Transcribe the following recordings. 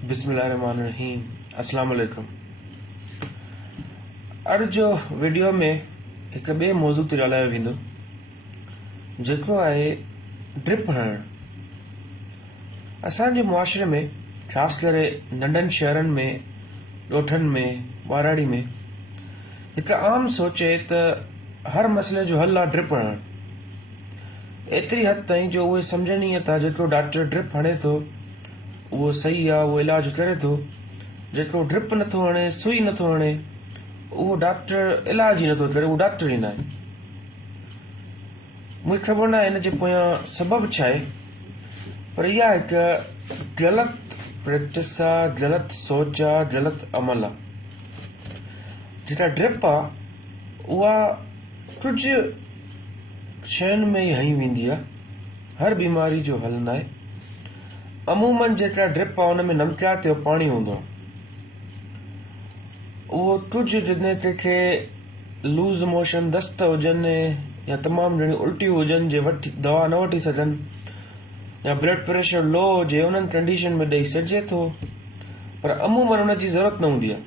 बिस्मिल्लाहिर्रहमानिर्रहीम। अस्सलाम वालेकुम। अॼु जो वीडियो में हिकु ॿिए मौज़ू ते ॻाल्हायो वेंदो जेको आहे ड्रिप हणणु। असांजे मुआशरे में ख़ासि करे नंढनि शहरनि में, ॻोठनि में, ॿाराड़ी में हिकु आम सोच आहे त हर मसइले जो हल आहे ड्रिप हणणु। एतिरी हद ताईं जो उहे सम्झनि ई नथा जेतिरो डॉक्टर ड्रिप हणे थो उहो सही आहे, उहो इलाज करे थो। जेतिरो ड्रिप नथो हणे, सुई नथो हणे, उहो डॉक्टर इलाज ई नथो करे, उहो डॉक्टर ई न आहे। मूंखे ख़बर न आहे हिन जे पोयां सबबु छा आहे, पर इहा हिकु ग़लति प्रैक्टिस आहे, ग़लति सोच आहे, ग़लति अमल आहे। जेका ड्रिप आहे उहा कुझु शयुनि में ई हई वेंदी आहे, हर बीमारी जो हल न आहे। अमूमन जेका ड्रिप आहे हुन में नमकियात जो पाणी हूंदो आहे। उहो कुझु जॾहिं कंहिंखे लूज़ मोशन, दस्त हुजनि या तमामु घणी उल्टियूं हुजनि जे वटि दवा न वठी सघनि, या ब्लड प्रेशर लो हुजे, उन्हनि कंडीशन में ॾेई सघिजे थो, पर अमूमन हुन जी ज़रूरत न हूंदी आहे।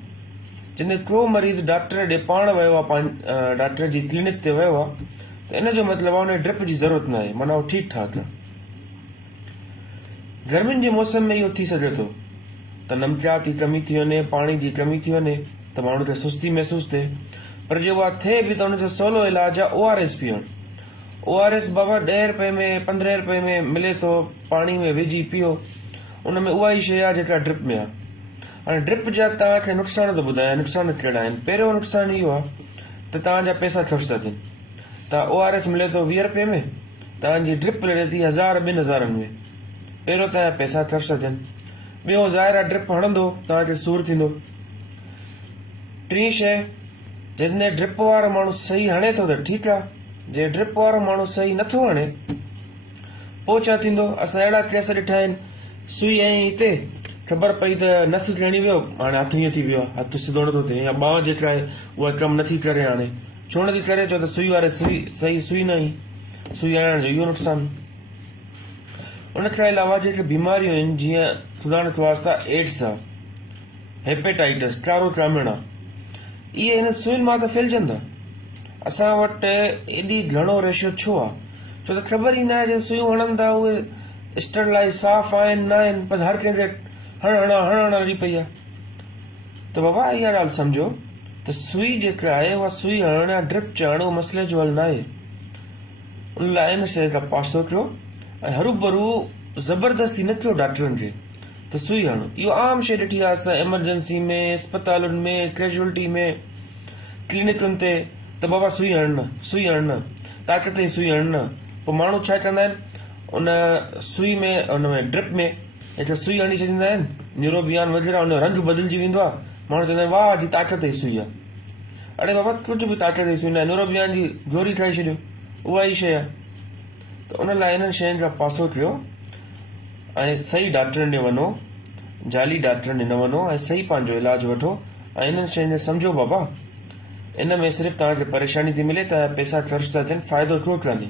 जॾहिं को मरीज़ डॉक्टर ॾे पाण वियो आहे, डॉक्टर जी क्लिनिक ते वियो आहे, त इन जो मतिलबु आहे उन ड्रिप जी ज़रूरत न आहे, माना उहो ठीकु ठाक आहे। गर्मियुनि जे मौसम में इहो थी सघे थो त नमकियात जी कमी थी वञे, पाणी जी कमी थी वञे, त माण्हू खे सुस्ती महसूस थिए। पर जे उहा थिए बि त हुनजो सवलो इलाज आहे ORS पीअणु। ORS बाबा 10 रुपए में, 15 रुपए में मिले थो, पाणी में विझी पियो। उन में उहा ई शइ आहे जेका ड्रिप में आहे। हाणे ड्रिप जा तव्हांखे नुक़सान थो ॿुधायां, नुक़सान कहिड़ा आहिनि। पहिरियों नुक़सान इहो आहे त तव्हांजा पैसा ख़र्च था थियनि। तव्हां ORS मिले थो 20 रुपए में, तव्हांजी ड्रिप लॻे थी 1000 ॿिनि हज़ारनि में। पहिरियों तव्हांजा पैसा ख़र्च था थियनि। ॿियो ज़ाहिर आहे ड्रिप हणंदो तव्हांखे सूरु थींदो। टी शइ, जॾहिं ड्रिप वारो माण्हू सही हणे थो त ठीकु आहे, जे ड्रिप वारो माण्हू सही नथो हणे पोइ छा थींदो। असां अहिड़ा केस ॾिठा आहिनि, सुई ऐं हिते ख़बर पई त नस खणी वियो, हाणे हथु ईअं थी वियो आहे, हथु सिधो नथो थिए, या ॿांह जेका आहे उहा कमु नथी करे। हाणे छो नथी करे, छो त सुई वारे सही सुई न आई, सुई हणण जो इहो नुक़सानु। उनखां अलावा जेके बीमारियूं आहिनि, जीअं ख़ुदा न ख़वास्ता एड्स आहे, हेपेटाइटिस, क्लारोट्रामिन आहे, इहे हिन सुईनि मां त फैलजनि था। असां वटि एॾी घणो रेशियो छो आहे, छो त ख़बर ई न आहे। जे सुयूं हणनि था उहे स्टरलाइज साफ़ आहिनि न आहिनि, बसि हर कंहिंखे हण लॻी पई आहे। त बाबा इहा ॻाल्हि सम्झो त सुई जेका आहे उहा सुई हणणु या ड्रिप चढ़णु मसइले जो हल न आहे। उन लाइ इन शइ खां पासो कयो ऐं हरूभरू ज़बरदस्ती न कयो डॉक्टरनि खे त सुई हणो। इहो आम शइ ॾिठी आहे असां एमरजेंसी में, अस्पतालुनि में, कैजुअलिटी में, क्लिनिकुनि ते, त बाबा सुई हणनि, ताक़त जी सुई हणनि। पोइ माण्हू छा कंदा आहिनि, उन सुई में, उन में ड्रिप में हिकु सुई हणी छॾींदा आहिनि, न्यूरोबियान वग़ैरह, उन जो रंग बदिलजी वेंदो आहे। माण्हू चवंदा आहिनि वाह जी ताक़त जी सुई आहे। अड़े बाबा कुझु बि ताक़त जी सुई न आहे, न्यूरोबियान जी गोरी ठाहे छॾियो, उहा ई शइ आहे। त उन लाइ इन्हनि शयुनि खां पासो कयो ऐं सही डॉक्टरनि ॾे वञो, जाली डॉक्टरनि ॾे न वञो, ऐं सही पंहिंजो इलाज वठो। ऐं इन्हनि शयुनि खे सम्झो बाबा इन में सिर्फ़ु तव्हांखे परेशानी थी मिले, तव्हांजा पैसा ख़र्च था थियनि, फ़ाइदो को कोन्हे।